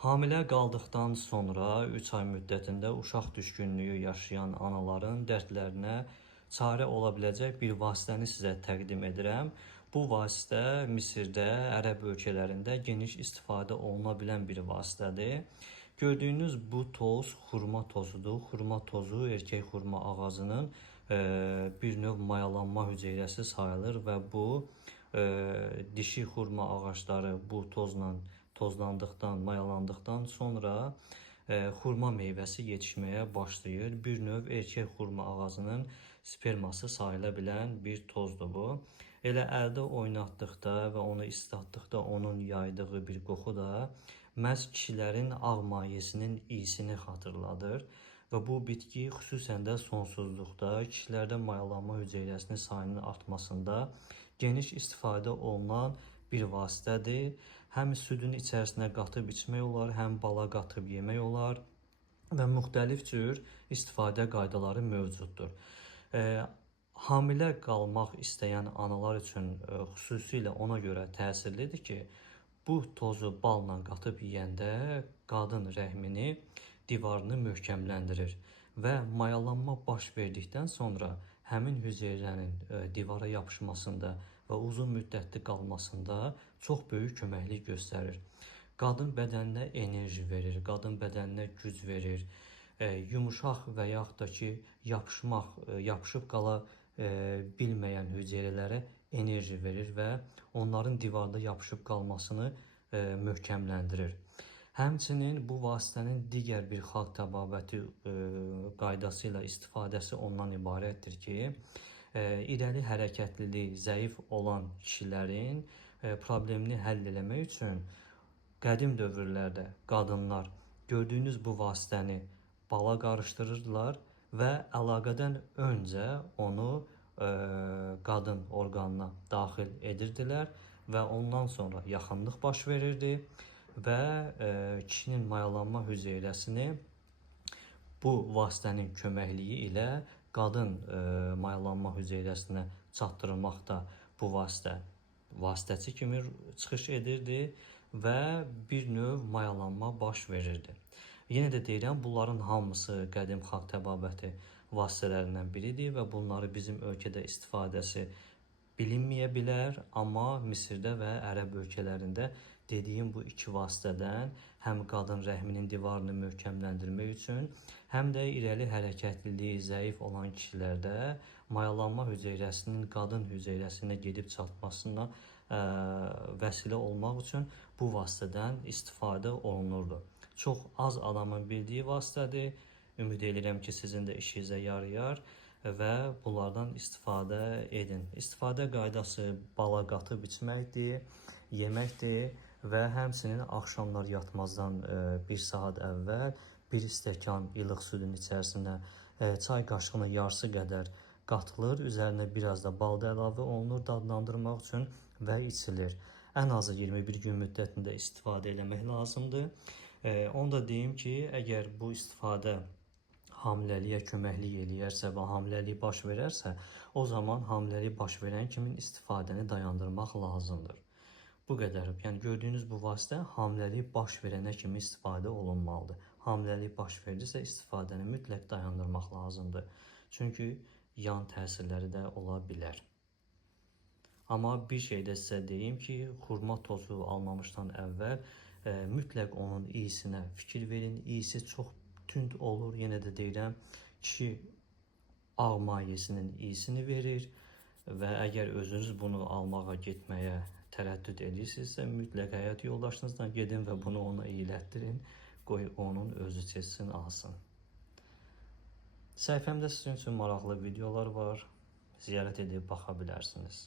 Hamilə qaldıqdan sonra 3 ay müddətində uşaq düşkünlüyü yaşayan anaların dərdlərinə çarə ola biləcək bir vasitəni sizə təqdim edirəm. Bu vasitə Misirdə, Ərəb ölkələrində geniş istifadə oluna bilən bir vasitədir. Gördüyünüz bu toz xurma tozudur. Xurma tozu erkək xurma ağacının bir növ mayalanma hüceyrəsi sayılır və bu dişi xurma ağacları bu tozla tozlandıqdan, mayalandıqdan sonra xurma meyvəsi yetişməyə başlayır. Bir növ erkək xurma ağacının sperması sayıla bilən bir tozdur bu. Elə əldə oynatdıqda və onu islatdıqda onun yaydığı bir qoxu da məhz kişilərin ağ mayesinin iyisini xatırladır. Və bu bitki xüsusən də sonsuzluqda kişilərdə mayalanma hüceyrəsinin sayının artmasında geniş istifadə olunan bir vasitədir. Həm südün içərisinə qatıb içmək olar, həm bala qatıb yemək olar və müxtəlif cür istifadə qaydaları mövcuddur. Hamilə qalmaq istəyən analar üçün xüsusilə ona görə təsirlidir ki, bu tozu balla qatıb yeyəndə qadın rəhmini, divarını möhkəmləndirir və mayalanma baş verdikdən sonra həmin hüceyrənin divara yapışmasında və uzun müddətli qalmasında çox böyük köməklik göstərir. Qadın bədəninə enerji verir, qadın bədəninə güc verir, yumuşaq və yaxud da ki, yapışıb qala bilməyən hüceyrələrə enerji verir və onların divarda yapışıb qalmasını möhkəmləndirir. Həmçinin bu vasitənin digər bir xalq təbabəti qaydası ilə istifadəsi ondan ibarətdir ki, irəli hərəkətliliyi zəif olan kişilərin problemini həll etmək üçün qədim dövrlərdə qadınlar gördüyünüz bu vasitəni bala qarışdırırdılar və əlaqədən öncə onu qadın orqanına daxil edirdilər və ondan sonra yaxınlıq baş verirdi və kişinin mayalanma hüceyrəsini bu vasitənin köməkliyi ilə qadın mayalanma hüceyrəsinə çatdırılmaq da bu vasitəçi kimi çıxış edirdi və bir növ mayalanma baş verirdi. Yenə də deyirəm, bunların hamısı qədim xalq təbabəti vasitələrindən biridir və bunları bizim ölkədə istifadəsi bilinməyə bilər, amma Misirdə və Ərəb ölkələrində dediyim bu iki vasitədən həm qadın rəhminin divarını möhkəmləndirmək üçün, həm də irəli hərəkətliliyi zəif olan kişilərdə mayalanma hüceyrəsinin qadın hüceyrəsinə gedib çatmasına vəsilə olmaq üçün bu vasitədən istifadə olunurdu. Çox az adamın bildiyi vasitədir. Ümid edirəm ki, sizin də işinizə yarayar və bunlardan istifadə edin. İstifadə qaydası bala qatıb içməkdir, yeməkdir və həmçinin axşamlar yatmazdan 1 saat əvvəl 1 stəkan ilıq südün içərisinə çay qaşığının yarısı qədər qatılır, üzərinə biraz da bal da əlavə olunur dadlandırmaq üçün və içilir. Ən azı 21 gün müddətində istifadə etmək lazımdır. Onu da deyim ki, əgər bu istifadə hamiləliyə köməklik eləyərsə və hamiləlik baş verərsə, o zaman hamiləlik baş verən kimi istifadəni dayandırmaq lazımdır. Bu qədər. Yəni gördüyünüz bu vasitə hamiləlik baş verənə kimi istifadə olunmalıdır. Hamiləlik baş verirsə istifadəni mütləq dayandırmaq lazımdır. Çünki yan təsirləri də ola bilər. Amma bir şey də sizə deyim ki, xurma tozu almamışdan əvvəl mütləq onun iyisinə fikir verin. İyisi çox tünd olur. Yenə də deyirəm, kişi ağ mayesinin iyisini verir və əgər özünüz bunu almağa getməyə tərəddüd edirsinizsə, mütləq həyat yoldaşınızla gedin və bunu ona iylətdirin. Qoy onun özü seçsin, alsın. Səhifəmdə sizin üçün maraqlı videolar var. Ziyarət edib baxa bilərsiniz.